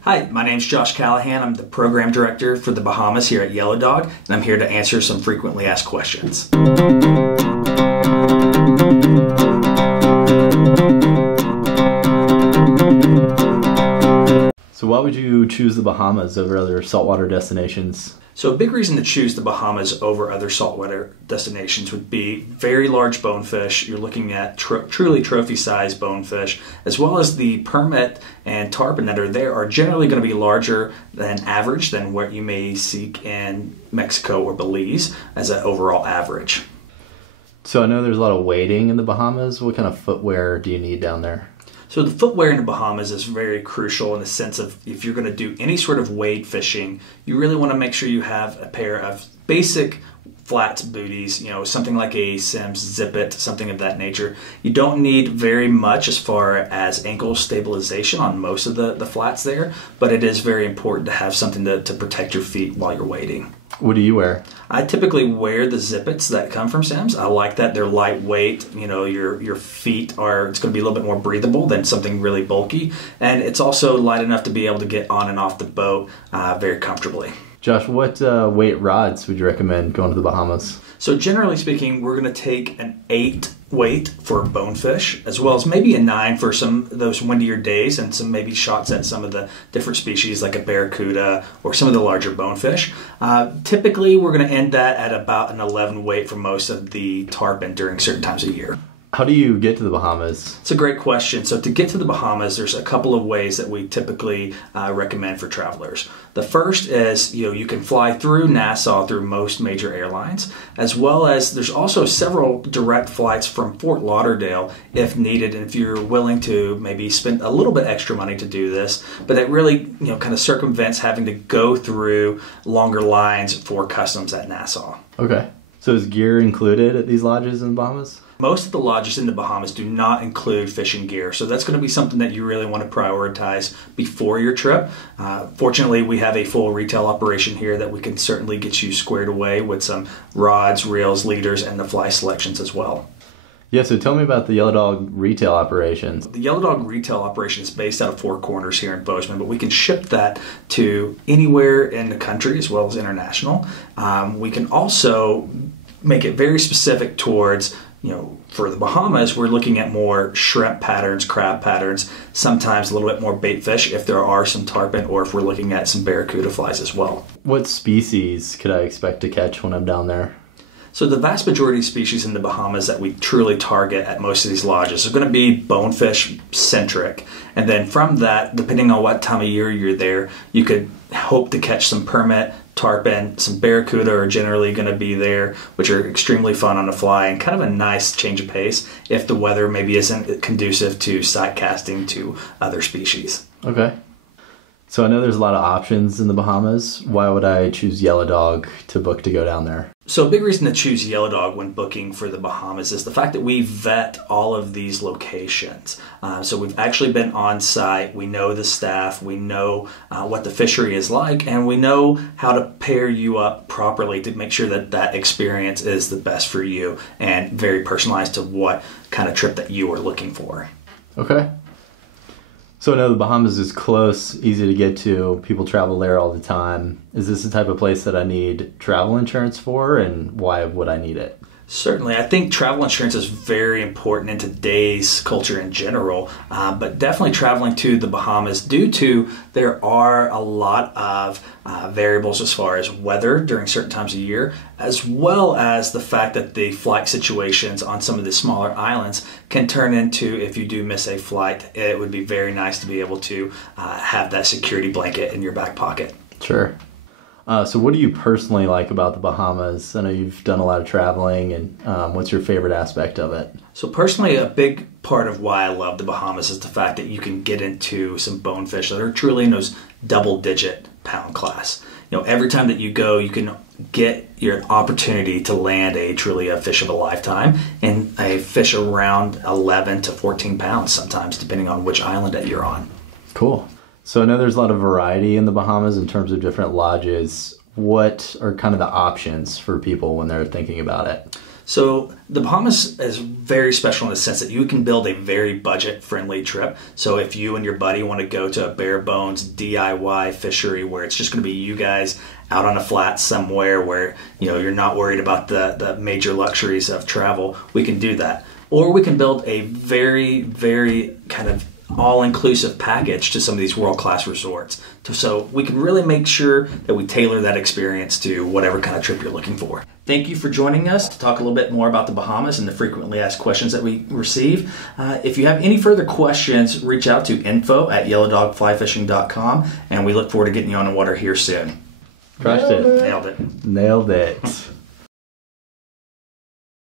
Hi, my name's Josh Callihan. I'm the program director for the Bahamas here at Yellow Dog, and I'm here to answer some frequently asked questions. So why would you choose the Bahamas over other saltwater destinations? So a big reason to choose the Bahamas over other saltwater destinations would be very large bonefish. You're looking at truly trophy-sized bonefish, as well as the permit and tarpon that are there are generally going to be larger than average than what you may seek in Mexico or Belize as an overall average. So I know there's a lot of wading in the Bahamas. What kind of footwear do you need down there? So the footwear in the Bahamas is very crucial in the sense of if you're going to do any sort of wade fishing, you really want to make sure you have a pair of basic flats booties, something like a Sims Zip-It, something of that nature. You don't need very much as far as ankle stabilization on most of the flats there, but it is very important to have something to protect your feet while you're wading. What do you wear? I typically wear the Zip-Its that come from Sims. I like that they're lightweight. Your feet are, it's going to be a little bit more breathable than something really bulky. And it's also light enough to be able to get on and off the boat very comfortably. Josh, what weight rods would you recommend going to the Bahamas? So generally speaking, we're going to take an 8 weight for bonefish, as well as maybe a 9 for some of those windier days and some maybe shots at some of the different species like a barracuda or some of the larger bonefish. Typically, we're going to end that at about an 11 weight for most of the tarpon during certain times of year. How do you get to the Bahamas? It's a great question. So to get to the Bahamas, there's a couple of ways that we typically recommend for travelers. The first is, you can fly through Nassau through most major airlines, as well as there's also several direct flights from Fort Lauderdale if needed, and if you're willing to maybe spend a little bit extra money to do this, but that really, kind of circumvents having to go through longer lines for customs at Nassau. Okay. So is gear included at these lodges in the Bahamas? Most of the lodges in the Bahamas do not include fishing gear, so that's going to be something that you really want to prioritize before your trip. Fortunately, we have a full retail operation here that we can certainly get you squared away with some rods, reels, leaders, and the fly selections as well. Yeah, so tell me about the Yellow Dog retail operations. The Yellow Dog retail operation is based out of Four Corners here in Bozeman, but we can ship that to anywhere in the country as well as international. We can also make it very specific towards, for the Bahamas, we're looking at more shrimp patterns, crab patterns, sometimes a little bit more bait fish if there are some tarpon, or if we're looking at some barracuda flies as well. What species could I expect to catch when I'm down there? So the vast majority of species in the Bahamas that we truly target at most of these lodges are going to be bonefish centric. And then from that, depending on what time of year you're there, you could hope to catch some permit, tarpon, some barracuda are generally going to be there, which are extremely fun on the fly and kind of a nice change of pace if the weather maybe isn't conducive to sight casting to other species. Okay. So I know there's a lot of options in the Bahamas. Why would I choose Yellow Dog to book to go down there? So a big reason to choose Yellow Dog when booking for the Bahamas is the fact that we vet all of these locations. So we've actually been on site, we know the staff, we know what the fishery is like, and we know how to pair you up properly to make sure that that experience is the best for you and very personalized to what kind of trip that you are looking for. Okay. So I know the Bahamas is close, easy to get to. People travel there all the time. Is this the type of place that I need travel insurance for, and why would I need it? Certainly. I think travel insurance is very important in today's culture in general, but definitely traveling to the Bahamas due to there are a lot of variables as far as weather during certain times of year, as well as the fact that the flight situations on some of the smaller islands can turn into, if you do miss a flight, it would be very nice to be able to have that security blanket in your back pocket. Sure. So what do you personally like about the Bahamas? I know you've done a lot of traveling, and what's your favorite aspect of it? So personally, a big part of why I love the Bahamas is the fact that you can get into some bonefish that are truly in those double-digit pound class. Every time that you go, you can get your opportunity to land truly a fish of a lifetime, and a fish around 11 to 14 pounds sometimes, depending on which island that you're on. Cool. So I know there's a lot of variety in the Bahamas in terms of different lodges. What are kind of the options for people when they're thinking about it? So the Bahamas is very special in the sense that you can build a very budget-friendly trip. So if you and your buddy want to go to a bare bones DIY fishery where it's just going to be you guys out on a flat somewhere where you're not worried about the major luxuries of travel, we can do that. Or we can build a very, very kind of all-inclusive package to some of these world-class resorts. So we can really make sure that we tailor that experience to whatever kind of trip you're looking for. Thank you for joining us to talk a little bit more about the Bahamas and the frequently asked questions that we receive. If you have any further questions, reach out to info@yellowdogflyfishing.com, and we look forward to getting you on the water here soon. Crushed it. Nailed it. Nailed it.